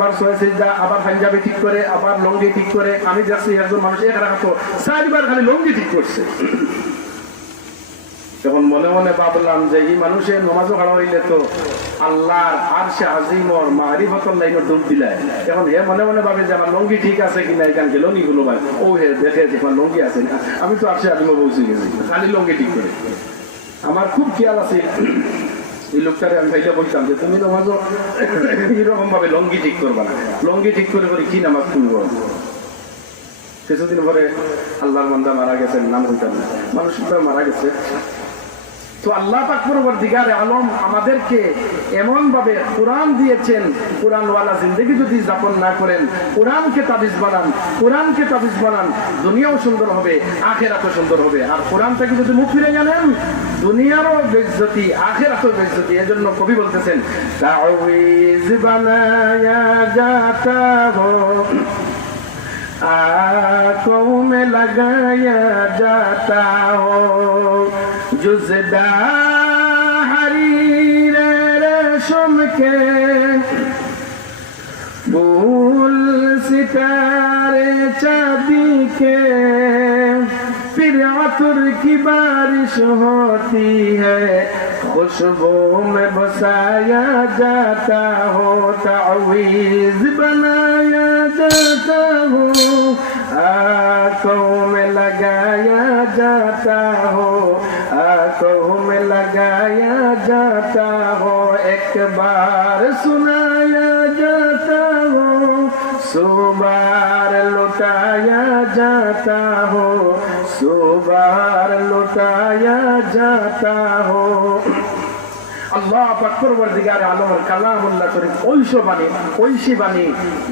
একবার ছয় সিজদা, আবার পাঞ্জাবি ঠিক করে, আবার লঙ্গি ঠিক করে। আমি দেখছি একজন মানুষ এক রাখাত 4বার খালি লঙ্গি ঠিক করছে। তখন মনে মনে ভাবলাম যে এই মানুষের নামাজও খাড়া হইলে তো আল্লাহর আরশে আজিমর মারিফতের লাইনে ডুব দিলাই। এখন হে মনে মনে ভাবে যে আমার লঙ্গি ঠিক আছে কিনা, এখানকে লঙ্গি গুলো ভাই ও হে দেখে যে আমার লঙ্গি আছে না, আমি তো আরশে আজিমর পৌঁছে গেছি খালি লঙ্গি ঠিক করে। আমার খুব খেয়াল আছে এই লোকটারে আমি ভাইটা বলতাম যে তুমি নামাজও এরকম ভাবে লঙ্গি ঠিক করবা না, লঙ্গি ঠিক করে করে কি নামাজ তুলব। কিছুদিন পরে আল্লাহর বান্দা মারা গেছেন, নাম হইতাম না, মানুষ মারা গেছে। তো আল্লাহ পাক পরবর্তীকারে আলম আমাদেরকে এমন ভাবে কোরআন দিয়েছেন, কোরআনওয়ালা জিন্দেগি যদি যাপন না করেন, কোরআনকে তাবিজ বানান, কোরআনকে তাবিজ বানান, দুনিয়াও সুন্দর হবে, আখিরাতও সুন্দর হবে। আর কোরআন থেকে যদি মুখ ফিরে জানেন, দুনিয়ারও বেইজ্জতি, আখিরাতও বেইজ্জতি। এজন্য কবি বলতেছেন তাওয়িজ বানায়া জাতা হো आंखों में लगाया जाता हो, जुज़दा हरीर रेशम के फूल सितारे चांदी के, फिर अतर की बारिश होती है, खुशबू में बसाया जाता हो, तावीज़ बनाया जाता हो, आंखों में लगाया जाता हो, आंखों में लगाया जाता हो, एक बार सुनाया जाता हो, 100 बार लुटाया जाता हो, 100 बार लुटाया जाता हो। আল্লাহ পাক পরবর্তীকারে আলমের কালামুল্লাহ শরীফ ঐশী বাণী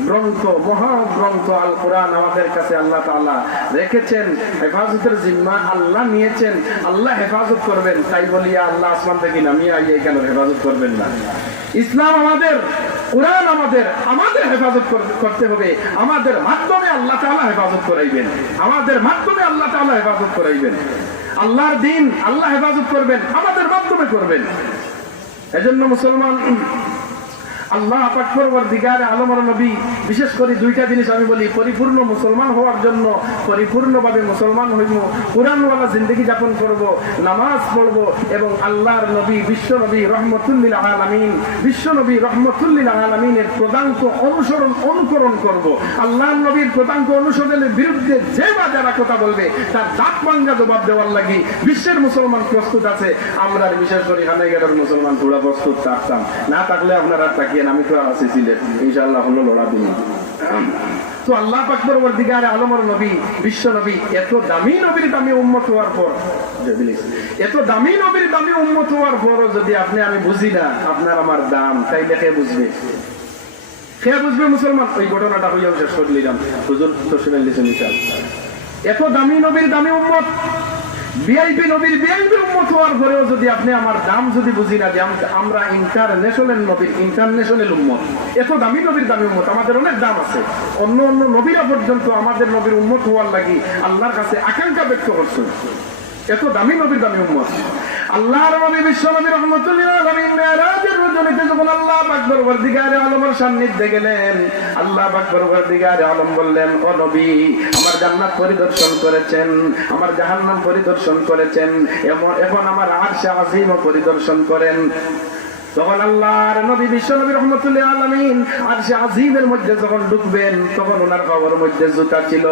গ্রন্থ, মহাগ্রন্থ আল কোরআন আমাদের কাছে আল্লাহ তাআলা রেখেছেন। হেফাজতের জিম্মা আল্লাহ নিয়েছেন, আল্লাহ হেফাজত করবেন। তাই বলিয়া আল্লাহ আসমান থেকে নামিয়ে আইয়ে কেন হেফাজত করবেন না? ইসলাম আমাদের, কোরআন আমাদের হেফাজত করতে হবে। আমাদের মাধ্যমে আল্লাহ তাআলা হেফাজত করাইবেন, আমাদের মাধ্যমে আল্লাহ তাআলা হেফাজত করাইবেন। আল্লাহর দিন আল্লাহ হেফাজত করবেন, আমাদের মাধ্যমে করবেন। এজন্য মুসলমান আল্লাহ পাক পরবর্তীকারে আলমের নবী বিশেষ করে দুইটা জিনিস আমি বলি, পরিপূর্ণ মুসলমান হওয়ার জন্য পরিপূর্ণভাবে মুসলমান হইব, কোরআনওয়ালা জিন্দেগি যাপন করব, নামাজ পড়ব এবং আল্লাহর নবী বিশ্ব নবী রহমতুল্লিল আলামিন, বিশ্ব নবী রহমতুল্লিল আলামিনের পদাঙ্ক অনুকরণ করব। আল্লাহর নবীর পদাঙ্ক অনুসরণের বিরুদ্ধে যে বা যারা কথা বলবে তার দাঁত ভাঙ্গা জবাব দেওয়ার লাগি বিশ্বের মুসলমান প্রস্তুত আছে। আমরা বিশেষ করে হানাইগাড়ার মুসলমান পুরা প্রস্তুত থাকতাম না, থাকলে আপনারা আমি তো আছি সিলেট, ইনশাআল্লাহ হলো লড়া দিন। তো আল্লাহ পাক পরবর্তীকারে আলমের নবী বিশ্ব নবী এত দামি নবীর দামি উম্মত হওয়ার পর, এত দামি নবীর দামি উম্মত হওয়ার পর যদি আপনি আমি বুঝি না আপনার আমার দাম, তাইলে কে বুঝবে? কে বুঝবে মুসলমান? ওই ঘটনাটা হইয়াও শেষ করে নিলাম, হুজুর তো শুনে নিয়েছেন ইনশাআল্লাহ। এত দামি নবীর দামি উম্মত, ভিআইপি নবীর ভিআইপি উম্মত হওয়ার পরেও যদি আপনি আমার দাম যদি বুঝি না যে আমরা ইন্টারন্যাশনাল নবীর ইন্টারন্যাশনাল উম্মত, এত দামি নবীর দামি উম্মত, আমাদের অনেক দাম আছে। অন্য অন্য নবীরা পর্যন্ত আমাদের নবীর উম্মত হওয়ার লাগি আল্লাহর কাছে আকাঙ্ক্ষা ব্যক্ত করছেন। এত দামি নবীর দামি উম্মত। আল্লাহর নবী বিশ্ব নবী রহমতুল্লাহ আলামিন মেরাজের রজনীতে যখন আল্লাহ পাক পরবর্তীকারে আলমের সান্নিধ্যে গেলেন, আল্লাহ পাক পরবর্তীকারে আলম বললেন, ও নবী আমার জান্নাত পরিদর্শন করেছেন, আমার জাহান্নাম পরিদর্শন করেছেন, এখন আমার আরশে আজিম পরিদর্শন করেন। তখন আল্লাহর নবী বিশ্ব নবী রহমতুল্লাহ আলামিন আরশে আজিমের মধ্যে যখন ঢুকবেন তখন ওনার কবরের মধ্যে জুতা ছিল।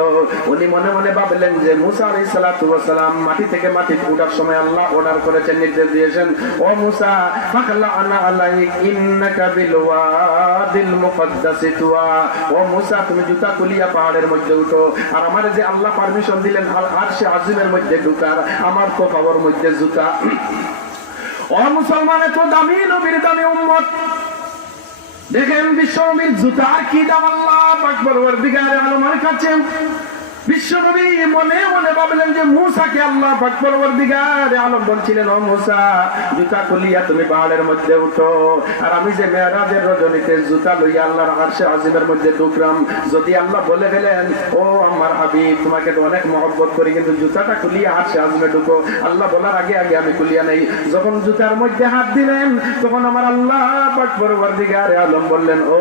উনি মনে মনে ভাবলেন যে মুসা আলাইহিস সালাতু ওয়াস সালাম মাটি থেকে মাটি ওঠার সময় আল্লাহ অর্ডার করেছেন, নির্দেশ দিয়েছেন, ও মুসা ফাখলা আনা আলাইক ইন্নাকা বিল ওয়াদিল মুকদ্দাসি তুয়া, ও মুসা তুমি জুতা খুলিয়া পাহাড়ের মধ্যে উঠো। আর আমার যে আল্লাহ পারমিশন দিলেন আরশে আজিমের মধ্যে ঢুকার, আমার তো কবরের মধ্যে জুতা। ও মুসলমান, এত দামি নবীর দামি উম্মত, দেখেন বিশ্ব নবীর জুতার কি দাম আল্লাহ পাক পরবর্তীকারে আলমের কাছে। বিশ্ব নবী মনে মনে ভাবলেন যে মুসাকে আল্লাহ পাক পরবর্তীকার আলম বলছিলেন, ও মুসা জুতা খুলিয়া তুমি পাহাড়ের মধ্যে উঠো, আর আমি যে মেরাজের রজনীতে জুতা লইয়া আল্লাহর আরশে আজিমের মধ্যে ঢুকলাম, যদি আল্লাহ বলে ফেলেন ও আমার হাবিব তোমাকে তো অনেক মহব্বত করি, কিন্তু জুতাটা খুলিয়া আরশে আজিমে ঢুকো, আল্লাহ বলার আগে আগে আমি খুলিয়া নেই। যখন জুতার মধ্যে হাত দিলেন তখন আমার আল্লাহ পাক পরবর্তীকার আলম বললেন, ও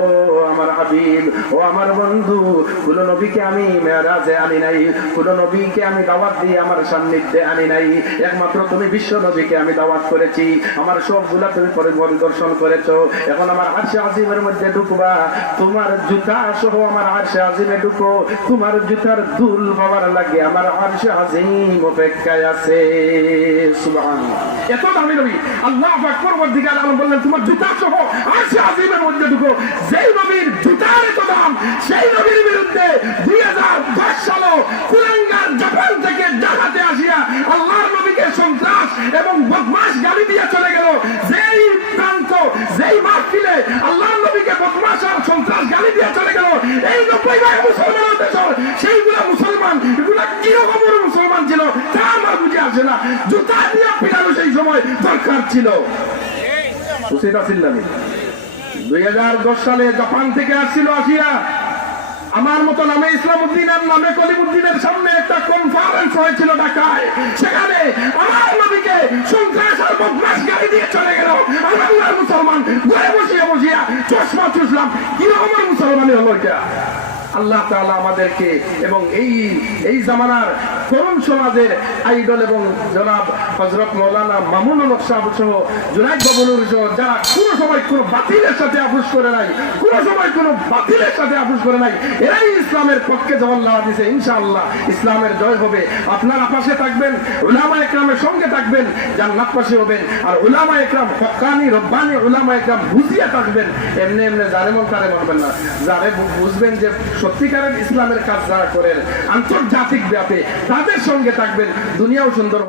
আমার হাবিব, ও আমার বন্ধু, কোন নবীকে আমি মেরাজে আনি নাই, কোন নবীকে আমি দাওয়াত দিয়ে আমার সান্নিধ্যে আনি নাই, একমাত্র তুমি বিশ্ব নবীকে আমি দাওয়াত করেছি, আমার সবগুলা তুমি পরিদর্শন করেছো। এখন আমার আরশে আজিমের মধ্যে ঢুকবা, তোমার জুতা সহ আমার আরশে আজিমে ঢুকো, তোমার জুতার দুল পাওয়ার লাগে আমার আরশে আজিম অপেক্ষায় আছে। সুবহানাল্লাহ, এত দামি নবী আল্লাহ পাক পরবর্তীকার আলম বললেন তোমার জুতা সহ আরশে আজিমের মধ্যে ঢুকো। যেই নবীর জুতার এত দাম, সেই নবীর বিরুদ্ধে 2010 সালে কুলাঙ্গার জাপান থেকে ডাকাতে আসিয়া আল্লাহর নবীকে সন্ত্রাস এবং বদমাশ গালি দিয়ে চলে গেল। যেই প্রান্ত, যেই মাহফিলে আল্লাহর নবীকে বদমাশ আর সন্ত্রাস গালি দিয়ে চলে গেল, এই 90 ভাগ মুসলমানের দেশ, সেইগুলা মুসলমান, এগুলা কিরকম মুসলমান ছিল তা আমার বুঝে আসে না। জুতা দিয়ে পিটানো সেই সময় দরকার ছিল। 2010 সালে জাপান থেকে আসছিল আসিয়া আমার মতো নামে ইসলামউদ্দিনের নামে কলিমউদ্দিনের সামনে একটা কনফারেন্স হয়েছিল ঢাকায়। সেখানে আমার নবীকে সন্ত্রাস আর বদমাশ গালি দিয়ে চলে গেল। আমরা মুসলমান ঘরে বসিয়া বসিয়া চশমা চুষলাম। কিরকম মুসলমানি হলো এটা? আল্লাহ তাআলা আমাদেরকে এবং এই জামানার তরুণ সমাজের আইডল এবং জনাব হযরত মাওলানা মামুনুল হক সাহেব সহ জুনায়েদ বাবুলুর সহ যারা কোনো সময় কোনো বাতিলের সাথে আপোষ করে নাই, কোনো সময় কোনো বাতিলের সাথে আপোষ করে নাই, এরাই ইসলামের পক্ষে জবান লাওয়া দিয়েছে। ইনশাআল্লাহ ইসলামের জয় হবে। আপনারা পাশে থাকবেন, উলামা ইকরামের সঙ্গে থাকবেন, জান্নাত পাশে হবেন। আর উলামা ইকরাম হক্কানি রব্বানি উলামা ইকরাম বুঝিয়ে থাকবেন, এমনি এমনি জালেমন কারে মানবেন না। যারে বুঝবেন যে সত্যিকারের ইসলামের কাজ যারা করেন আন্তর্জাতিক ব্যাপে, তাদের সঙ্গে থাকবেন, দুনিয়াও সুন্দর।